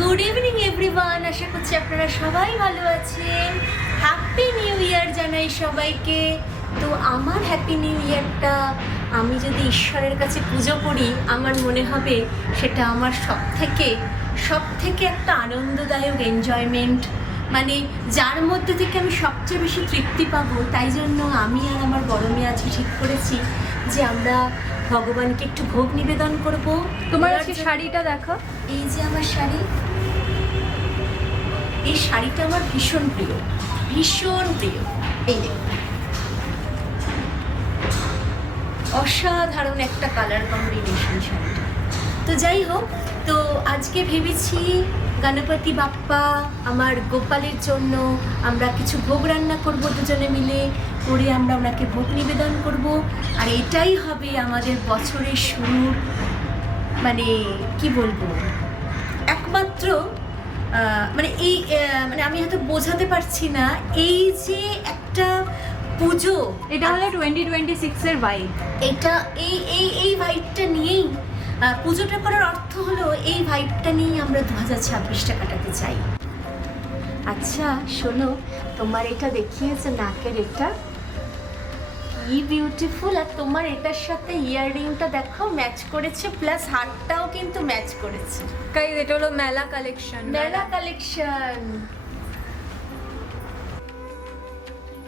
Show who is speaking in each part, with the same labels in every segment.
Speaker 1: Good evening everyone আশা করছি আপনারা সবাই ভালো আছেন। হ্যাপি নিউ ইয়ার জানাই সবাইকে। তো আমার হ্যাপি নিউ ইয়ারটা আমি যদি ঈশ্বরের কাছে পুজো করি, আমার মনে হবে সেটা আমার সব থেকে সব থেকে একটা আনন্দদায়ক এনজয়মেন্ট মানে যার মধ্যে থেকে আমি সবচেয়ে বেশি তৃপ্তি পাবো, তাই জন্য আমি আর আমার বড় মেয়ে আজকে ঠিক করেছি যে আমরা ভগবানকে একটু ভোগ নিবেদন করব।
Speaker 2: তোমার আজকে শাড়িটা দেখো।
Speaker 1: এই যে আমার শাড়ি এই শাড়িটা আমার ভীষণ প্রিয় ভীষণ প্রিয়। এই অসাধারণ একটা কালার কম্বিনেশন শাড়িটা তো যাই হোক তো আজকে ভেবেছি গণপতি বাপ্পা আমার গোপালের জন্য আমরা কিছু ভোগ রান্না করব দুজনে মিলে। করে আমরা ওনাকে ভোগ নিবেদন করব। আর এটাই হবে আমাদের বছরের শুরুর মানে কি বলব একমাত্র মানে এই মানে আমি হয়তো বোঝাতে পারছি না এই যে একটা পুজো
Speaker 2: এটা হলো টোয়েন্টি টোয়েন্টি সিক্সের বাইক
Speaker 1: এটা এই এই এই ভাইবটা নিয়েই পুজোটা করার অর্থ হলো এই ভাইবটা নিয়েই আমরা দু হাজার ছাব্বিশটা কাটাতে চাই। আচ্ছা শোনো তোমার এটা দেখিয়েছে নাকের এটা। কি বিউটিফুল আর তোমার এটার সাথে ইয়াররিংটা দেখো ম্যাচ করেছে প্লাস হারটাও কিন্তু ম্যাচ করেছে।
Speaker 2: গাইজ এটা হলো মেলা কালেকশন
Speaker 1: মেলা কালেকশন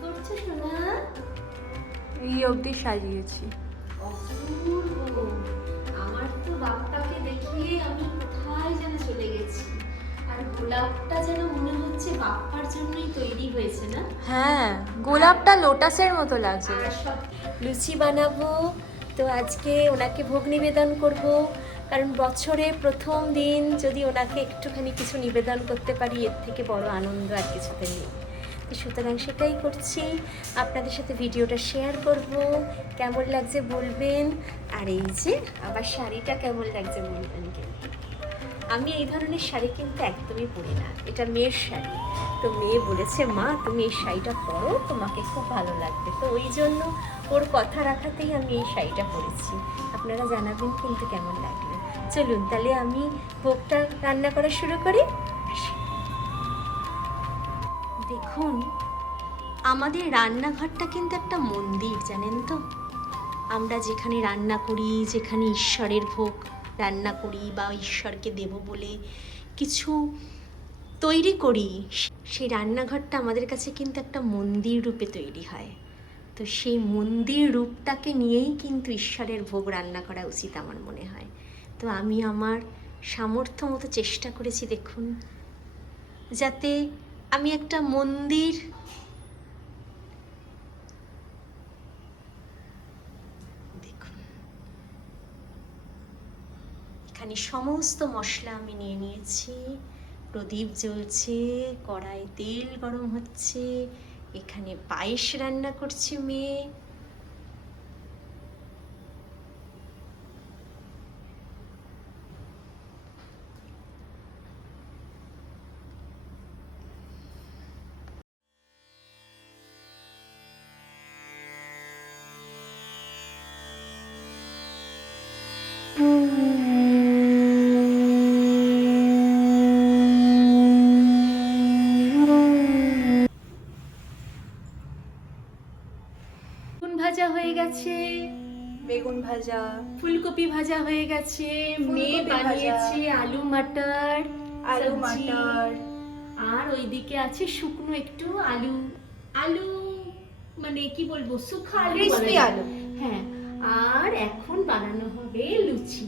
Speaker 1: করছ
Speaker 2: এই অবধি সাজিয়েছি।
Speaker 1: আমার তো বাপ্পাকে দেখিয়ে আমি কোথায় যেন চলে গেছি। আর গোলাপটা যেন মনে হচ্ছে বাপ্পার জন্যই তৈরি হয়েছে না?
Speaker 2: হ্যাঁ গোলাপটা লোটাসের মতো লাগছে।
Speaker 1: সব লুচি বানাবো তো আজকে ওনাকে ভোগ নিবেদন করব কারণ বছরে প্রথম দিন যদি ওনাকে একটুখানি কিছু নিবেদন করতে পারি এর থেকে বড় আনন্দ আর কিছুতে নেই। তো সুতরাং সেটাই করছি। আপনাদের সাথে ভিডিওটা শেয়ার করব কেমন লাগছে বলবেন আর এই যে আবার শাড়িটা কেমন লাগছে বলবেন কিন্তু আমি এই ধরনের শাড়ি কিন্তু একদমই পরি না। এটা মেয়ের শাড়ি। তো মেয়ে বলেছে, মা, তুমি এই শাড়িটা পরো, তোমাকে খুব ভালো লাগবে। তো ওই জন্য ওর কথা রাখাতেই আমি এই শাড়িটা পরেছি। আপনারা জানাবেন কিন্তু কেমন লাগল। চলুন, তাহলে আমি ভোগটা রান্না করা শুরু করি। দেখুন, আমাদের রান্নাঘরটা কিন্তু একটা মন্দির, জানেন তো? আমরা যেখানে রান্না করি, যেখানে ঈশ্বরের ভোগ রান্না করি বা ঈশ্বরকে দেব বলে কিছু তৈরি করি, সেই রান্নাঘরটা আমাদের কাছে কিন্তু একটা মন্দির রূপে তৈরি হয়। তো সেই মন্দির রূপটাকে নিয়েই কিন্তু ঈশ্বরের ভোগ রান্না করা উচিত আমার মনে হয়। তো আমি আমার সামর্থ্য মতো চেষ্টা করেছি দেখুন, যাতে আমি একটা মন্দির দেখুন এখানে সমস্ত মশলা আমি নিয়ে নিয়েছি। প্রদীপ জ্বলছে, কড়াই তেল গরম হচ্ছে, এখানে পায়েস রান্না করছে মেয়ে। ভাজা। ফুলকপি ভাজা হয়ে গেছে মেয়ে বানিয়েছে আলু মাটার
Speaker 2: আলু। মাটার।
Speaker 1: আর ওইদিকে আছে শুকনো একটু আলু। আলু মানে কি বলব শুকনো আলু। হ্যাঁ আর এখন বানানো হবে লুচি।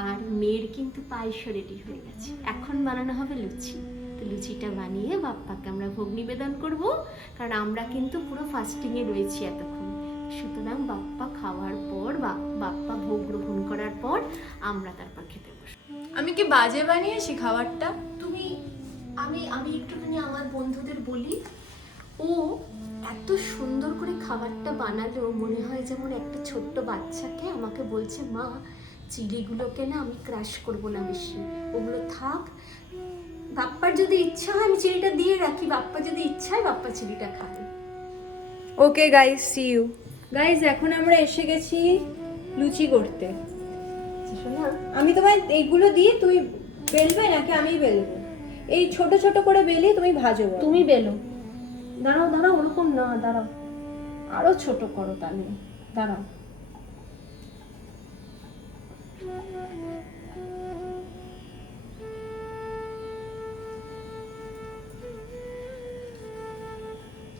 Speaker 1: আর মেয়ের কিন্তু পায়েস রেডি হয়ে গেছে। এখন বানানো হবে লুচি। তো লুচিটা বানিয়ে বাপ্পাকে আমরা ভোগ নিবেদন করব কারণ আমরা কিন্তু পুরো ফাস্টিংয়ে রয়েছি এতক্ষণ। সুতরাং বাপ্পা খাওয়ার পর বাপ্পা আমরা তারপর খেতে বসবো
Speaker 2: আমি কি বাজে বানিয়েছি খাবারটা?
Speaker 1: তুমি আমি আমি একটুখানি আমার বন্ধুদের বলি ও এত সুন্দর করে খাবারটা বানালো মনে হয় যেমন একটা ছোট্ট বাচ্চাকে আমাকে বলছে মা চিলিগুলোকে না আমি ক্রাশ করব না বেশি। ওগুলো থাক। বাপ্পার যদি ইচ্ছা হয় আমি চিলিটা দিয়ে রাখি। বাপ্পা যদি ইচ্ছা হয় বাপ্পা চিলিটা খাবে।
Speaker 2: Okay guys see you guys এখন আমরা এসে গেছি লুচি করতে।
Speaker 1: শোনা
Speaker 2: আমি তোমায় এইগুলো দিয়ে তুমি বেলবে নাকি আমি বেলবো? এই ছোট ছোট করে বেলি তুমি ভাজো
Speaker 1: তুমি বেলো। দাঁড়াও দাঁড়াও, ওরকম না, দাঁড়াও। আরও ছোট করো তাহলে। দাঁড়াও।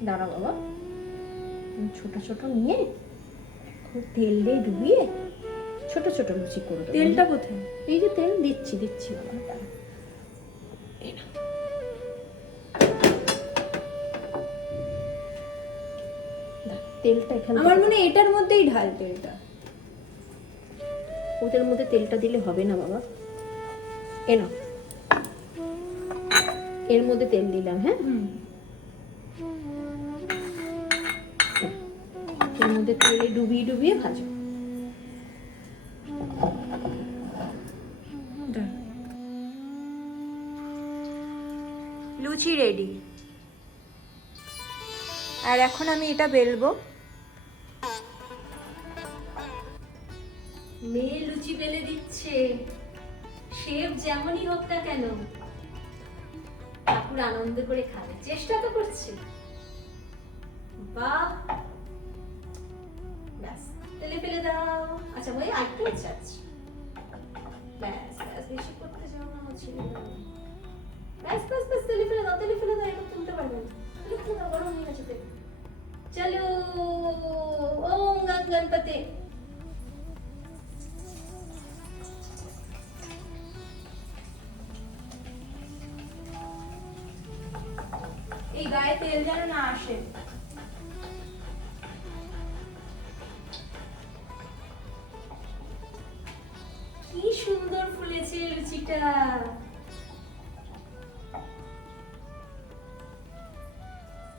Speaker 1: দাঁড়াও বাবা। ছোট ছোট নিয়ে তেল দিয়ে ডুবিয়ে ছোট ছোট লুচি করে দেবো
Speaker 2: তেলটা কোথায়
Speaker 1: এই যে তেল দিচ্ছি দিচ্ছি বাবা দাঁড়াও। এই নাও। দাও, তেলটা এখানে
Speaker 2: আমার মনে এটার মধ্যেই ঢাল তেলটা।
Speaker 1: ওদের মধ্যে তেলটা দিলে হবে না বাবা। এ নাও। এর মধ্যে তেল দিলাম হ্যাঁ? এর মধ্যে তেলে ডুবিয়ে ডুবিয়ে ভাজো
Speaker 2: লুচি রেডি আর এখন আমি এটা বেলবো।
Speaker 1: মেয়ে লুচি বেলে দিচ্ছে। শেফ যেমনই হোক না কেন, ঠাকুর আনন্দ করে খাবে। চেষ্টা তো করছে। বাহ! ব্যাস, তেলে ফেলে দাও। আচ্ছা ভাই আরেকটু ইচ্ছে আছে ব্যাস ব্যাস, বেশি করতে যাও না হচ্ছে ব্যাস ব্যাস ব্যাস, তেলে ফেলে দাও, তেলে ফেলে দাও এটা তুলতে পারবে না। তেলে গরম হয়ে গেছে তেল। চলো, ওম গং গণপতি।
Speaker 2: এই গায়ে তেল যেন না আসে।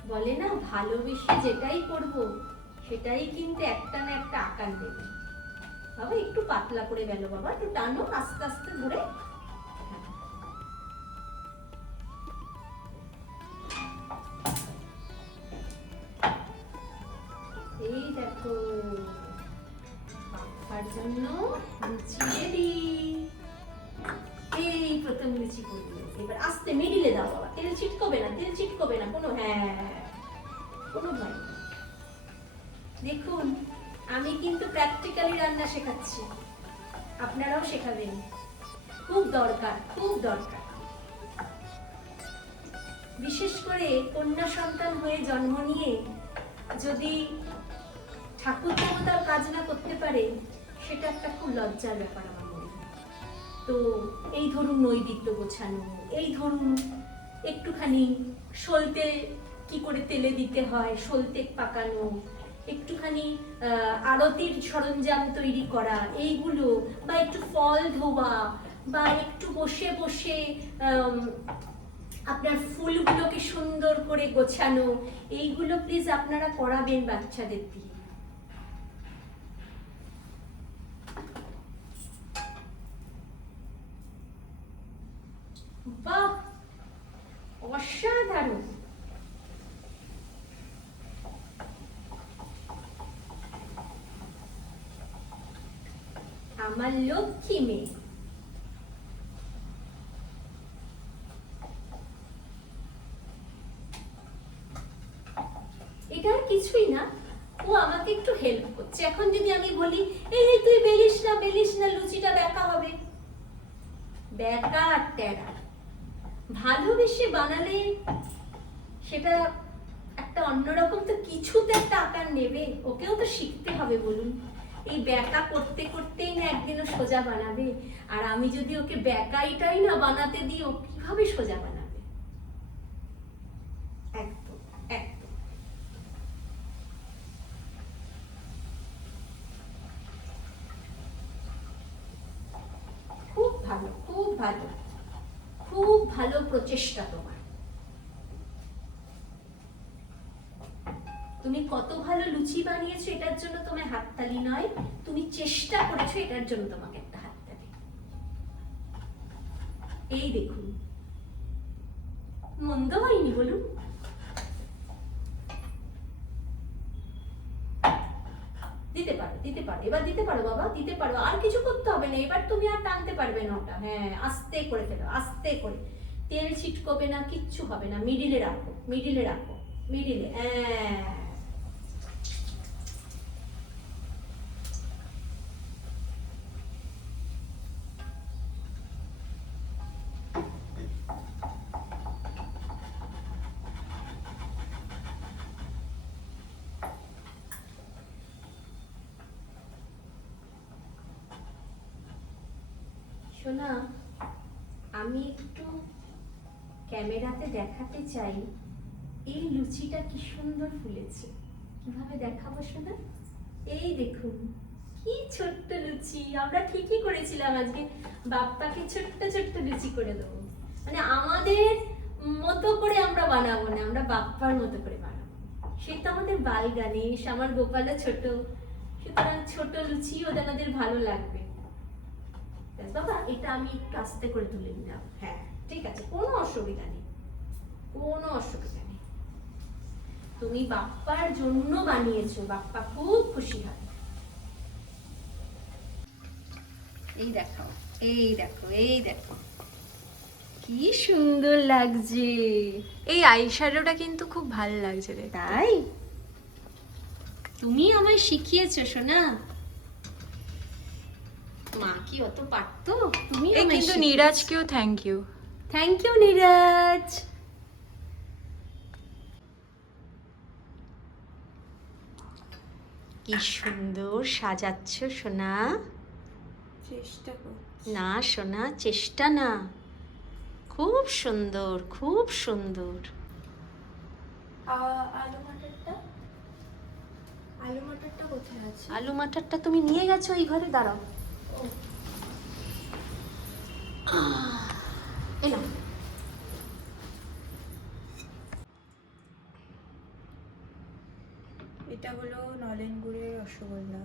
Speaker 1: বলে, না, ভালোবেসে যেটাই করব, সেটাই কিন্তু একটা না একটা আকার দেবে। বাবা, একটু পাতলা করে গেল বাবা, একটু টানো, আস্তে আস্তে ধরে এবার আস্তে মিডিলে দাও বাবা। তেল ছিটকবে না, তেল ছিটকবে না, কোনো হ্যাঁ কোনো ভয় দেখুন, আমি কিন্তু প্র্যাকটিক্যালি রান্না শেখাচ্ছি। আপনারাও শেখাবেন। খুব দরকার খুব দরকার। বিশেষ করে কন্যা সন্তান হয়ে জন্ম নিয়ে যদি ঠাকুর দেবতার কাজ না করতে পারে, সেটা একটা খুব লজ্জার ব্যাপার। তো এই ধরুন নৈবেদ্য গোছানো, এই ধরুন একটুখানি সলতে কি করে তেলে দিতে হয় সলতে পাকানো, একটুখানি আরতির সরঞ্জাম তৈরি করা, এইগুলো বা একটু ফল ধোয়া বা একটু বসে বসে আপনার ফুলগুলোকে সুন্দর করে গোছানো, এইগুলো প্লিজ আপনারা করাবেন বাচ্চাদের দিয়ে। বাহ, অসাধারণ। আমার লক্ষ্মী মেয়ে। এটা আর কিছুই না, ও আমাকে একটু হেল্প করছে। এখন যদি আমি বলি, এই তুই বেলিস না বেলিস না, লুচিটা বেঁকা হবে। বেঁকা আর টেরা। ভালোবেসে বানালে সেটা একটা অন্যরকম তো কিছুতে একটা আকার নেবে। ওকেও তো শিখতে হবে বলুন। এই ব্যাকা করতে করতেই না একদিনও সোজা বানাবে। আর আমি যদি ওকে ব্যাকাইটাই না বানাতে দিই, ও কীভাবে সোজা বানাবে? খুব ভালো খুব ভালো। খুব ভালো প্রচেষ্টা তোমার। তুমি কত ভালো লুচি বানিয়েছো এটার জন্য তোমার হাততালি নয়, তুমি চেষ্টা করেছ এটার জন্য তোমাকে একটা হাততালি। এই দেখুন, মন্দ হয়নি বলুন। দিতে পারো, এবার দিতে পারো বাবা, দিতে পারো। আর কিছু করতে হবে না, এবার তুমি আর টানতে পারবে না ওটা। হ্যাঁ আস্তে করে ফেলো, আস্তে করে। তেল ছিটকবে না, কিচ্ছু হবে না মিডিলে রাখো মিডিলে রাখো মিডিলে হ্যাঁ। শোনা আমি একটু ক্যামেরাতে দেখাতে চাই। এই লুচিটা কি সুন্দর ফুলেছে। কীভাবে দেখাবো শোনা এই দেখুন, কি ছোট্ট লুচি। আমরা ঠিকই করেছিলাম আজকে। বাপ্পাকে ছোট্ট ছোট্ট লুচি করে দেবো। মানে আমাদের মতো করে আমরা বানাবো না, আমরা বাপ্পার মতো করে বানাবো। সে তো আমাদের বাল গানেশ, আমার গোপালও ছোট। সুতরাং ছোট লুচি ওদের আমাদের ভালো লাগবে। বাবা এটা আমি একটু আস্তে করে তুলে নিলাম। হ্যাঁ। ঠিক আছে কোনো অসুবিধা নেই। কোনো অসুবিধা নেই। তুমি বাপ্পার জন্য বানিয়েছো বাপ্পা খুব খুশি হয়। এই দেখো এই দেখো এই দেখো। কি সুন্দর লাগছে।
Speaker 2: এই আইশ্যাডোটা কিন্তু খুব ভালো লাগছে রে
Speaker 1: তাই? তুমি আমায় শিখিয়েছো শোনা মা কি অত পারতো? তুমি
Speaker 2: এই কিন্তু নীরাজকেও thank you
Speaker 1: thank you Neeraj. কি সুন্দর সাজাচ্ছ সোনা।
Speaker 2: চেষ্টা
Speaker 1: না সোনা চেষ্টা না। খুব সুন্দর খুব সুন্দর।
Speaker 2: আলু মটরটা? আলু মটরটা কোথায় আছে?
Speaker 1: আলু মাটারটা তুমি নিয়ে গেছো এই ঘরে দাঁড়াও। এলাম
Speaker 2: এটা হলো নলেন গুড়ের রসগোল্লা।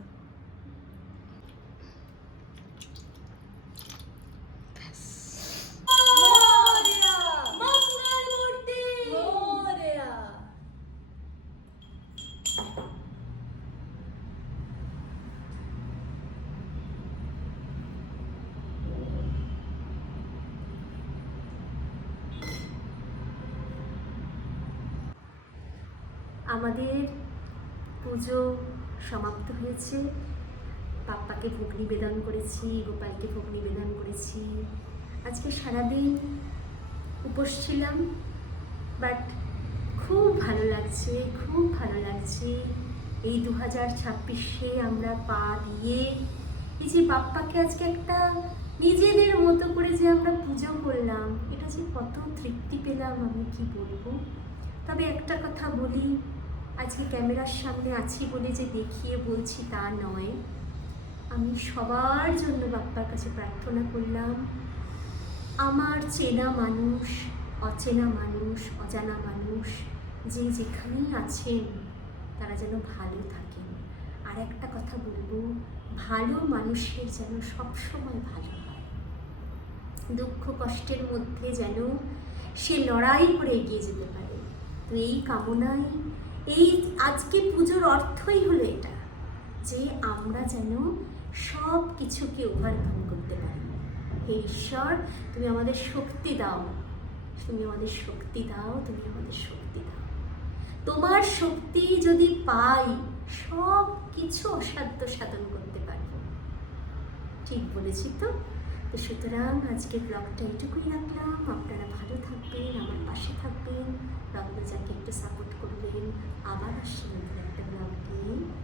Speaker 1: আমাদের পুজো সমাপ্ত হয়েছে। পাপ্পাকে ভোগ নিবেদন করেছি, গোপালকে ভোগ নিবেদন করেছি। আজকে সারাদিন উপোস ছিলাম বাট খুব ভালো লাগছে, খুব ভালো লাগছে। এই দু হাজার ছাব্বিশে আমরা পা দিয়ে এই যে বাপ্পাকে আজকে একটা নিজেদের মতো করে যে আমরা পুজো করলাম, এটা যে কত তৃপ্তি পেলাম আমি কি বলব? তবে একটা কথা বলি আজকে ক্যামেরার সামনে আছি বলে যে দেখিয়ে বলছি তা নয়। আমি সবার জন্য বাপ্পার কাছে প্রার্থনা করলাম, আমার চেনা মানুষ, অচেনা মানুষ, অজানা মানুষ, যে যেখানেই আছেন, তারা যেন ভালো থাকেন। আর একটা কথা বলব, ভালো মানুষের যেন সবসময় ভালো হয়। দুঃখ কষ্টের মধ্যে যেন সে লড়াই করে এগিয়ে যেতে পারে। তো এই কামনায় এই আজকে পুজোর অর্থই হলো এটা, যে আমরা যেন সব কিছুকে ওভারকাম করতে পারি। হে ঈশ্বর, তুমি আমাদের শক্তি দাও। তুমি আমাদের শক্তি দাও, তুমি আমাদের শক্তি দাও। তোমার শক্তি যদি পাই সব কিছু অসাধ্য সাধন করতে পারব। ঠিক বলেছি তো? তো সুতরাং আজকের ব্লগটা এটুকুই রাখলাম। আপনারা ভালো থাকবেন, আমার পাশে থাকবেন। রত্নজাকে একটু সাপোর্ট করবেন। আবার আসছি নতুন একটা ব্লগ নিয়ে।